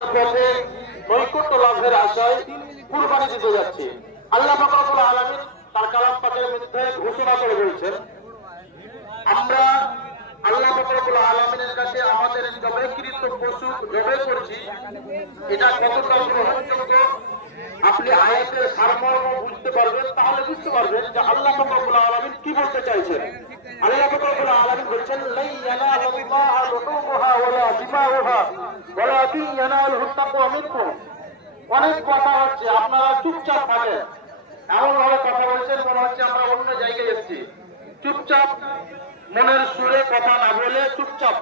পথে নৈকট্য লাভের আশায় কুরবানি দিতে যাচ্ছি। আল্লাহ পাক রব্বুল আলামিন তার কালাম পাকের মধ্যে ঘোষণা করে বলছেন, আমরা আল্লাহ পাক রব্বুল আলামিনের কাছে আমাদের জবাইকৃত পশু জবাই করছি, এটা কতটা গ্রহণযোগ্য আপনি আয়াতের সারমর্ম বুঝতে পারবেন, তাহলে বুঝতে পারবেন যে আল্লাহ পাক রব্বুল আলামিন কি বলতে চাইছেন। আল্লাহ পাক রব্বুল আলামিন বলছেন, লা ইয়ানালুল্লাহা লুহুমুহা ওয়ালা দিমাউহা ওয়ালাকিন ইয়ানালুহু তাকওয়া মিনকুম। অনেক কথা হচ্ছে, আপনারা চুপচাপ থাকেন। এমন ভাবে কথা বলছেন মনে হচ্ছে আমরা অন্য জায়গায় এসেছি। চুপচাপ মনের সুরে কথা না বলে চুপচাপ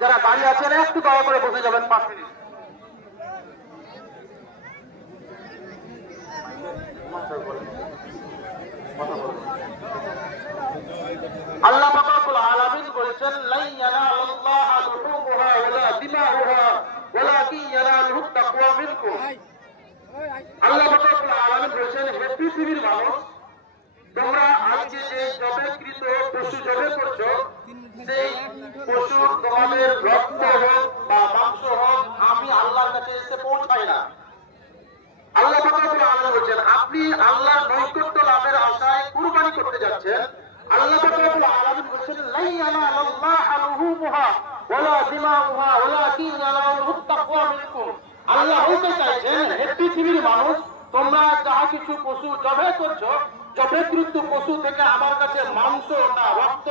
যারা দাঁড়িয়ে আছেন একটু দয়া করে বসে যাবেন 5 মিনিট। আল্লাহ পাক রব্বুল আলামিন বলেছেন, লা ইয়ানালুল্লাহা লুহুমুহা ওয়ালা দিমাউহা ওয়ালাকিন ইয়ানালুহু তাকওয়া মিনকুম। আল্লাহ পাক রব্বুল আলামিন বলেছেন, হে পৃথিবীর মানুষ, তোমরা আজকে যে জবাইকৃত পশু জবাই করছো, সেই পশু তোমাদের রক্ত হোক বা মাংস হোক আমি আল্লাহর কাছে এসে পৌঁছাই না। আল্লাহ পাক রব্বুল আলামিন বলেছেন, আপনি আল্লাহর নৈকট্য লাভের আশায় কুরবানি করতে যাচ্ছেন। আল্লাহ পাক রব্বুল আলামিন বলেছেন, লা ইয়ানালুল্লাহা লুহুমুহা ওয়ালা দিমাউহা ওয়ালাকিন ইয়ানালুহু তাকওয়া মিনকুম। আল্লাহ বলতে চাইছেন, হে পৃথিবীর মানুষ, তোমরা যা কিছু পশু জবাই করছো, জবাইকৃত পশু থেকে আমার কাছে মাংস না রক্ত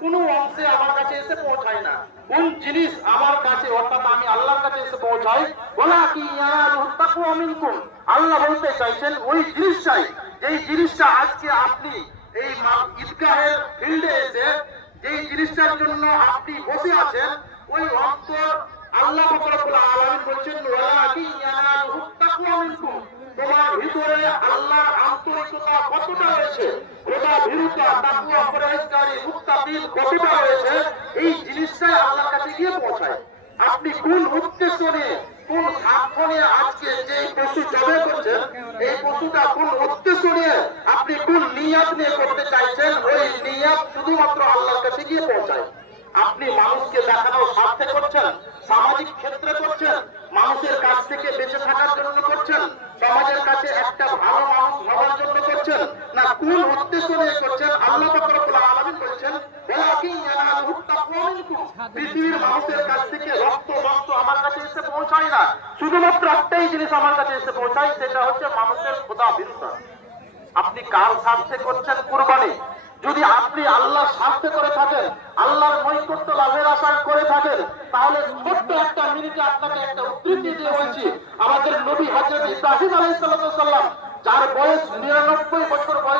কোন অংশে আমার কাছে এসে পৌঁছায় না। কোন জিনিস আমার কাছে অর্থাৎ আমি আল্লাহর কাছে এসে পৌঁছাই, ওয়ালাকিন ইয়ানালুহু তাকওয়া মিনকুম। আল্লাহ বলতে চাইছেন ওই জিনিসটাই, যেই জিনিসটা আজকে আপনি এই ঈদগাহের ফিল্ডে এসে যেই জিনিসটার জন্য আপনি বসে আছেন, ওই অন্তর আল্লাহ পাক রব্বুল আলামিন বলছেন, ওয়ালাকিন ইয়ানালুহু তাকওয়া মিনকুম। তোমার ভিতরে আল্লাহর আন্তরিকতা কতটা রয়েছে, খোদা ভীরুতা, তাকওয়া, পরহেজগারি, মুত্তাকিন কতটা রয়েছে, এই জিনিসটাই আল্লাহর কাছে গিয়ে পৌঁছায়। আপনি কোন উদ্দেশ্য নিয়ে, কোন স্বার্থ নিয়ে আজকে যে পশু জবাই করছেন, এই পশুটা কোন উদ্দেশ্য নিয়ে, আপনি কোন নিয়াত নিয়ে করতে চাইছেন, ওই নিয়াত শুধুমাত্র আল্লাহর কাছে গিয়ে পৌঁছায়। আপনি মানুষকে দেখানোর স্বার্থে করছেন, সামাজিক ক্ষেত্রে করছেন, মানুষের কাছ থেকে বেঁচে থাকার জন্য করছেন, সমাজের কাছে একটা ভালো মানুষ হওয়ার জন্য করছেন, না কোন উদ্দেশ্য নিয়ে করছেন? আল্লাহ পাক রব্বুল আলামিন বলেছেন, ওয়ালাকিন ইয়ানালুহু তাকওয়া মিনকুম। পৃথিবীর মানুষের কাছ থেকে রক্ত আমার কাছে এসে পৌঁছায় না, শুধুমাত্র একটাই জিনিস আমার কাছে এসে পৌঁছায়, সেটা হচ্ছে মানুষের খোদা ভীরুতা। আপনি কার স্বার্থে করছেন কুরবানি? যদি আপনি আল্লাহর স্বার্থে করে থাকেন, আল্লাহর নৈকট্য লাভের আশা করে থাকেন, তাহলে ছোট্ট একটা মিনিটে আপনাকে একটা উদ্ধৃতি দিয়ে বলছি। আমাদের নবী হযরত ইব্রাহিম আলাইহিস সালাম, যার বয়স 99 বছর বয়স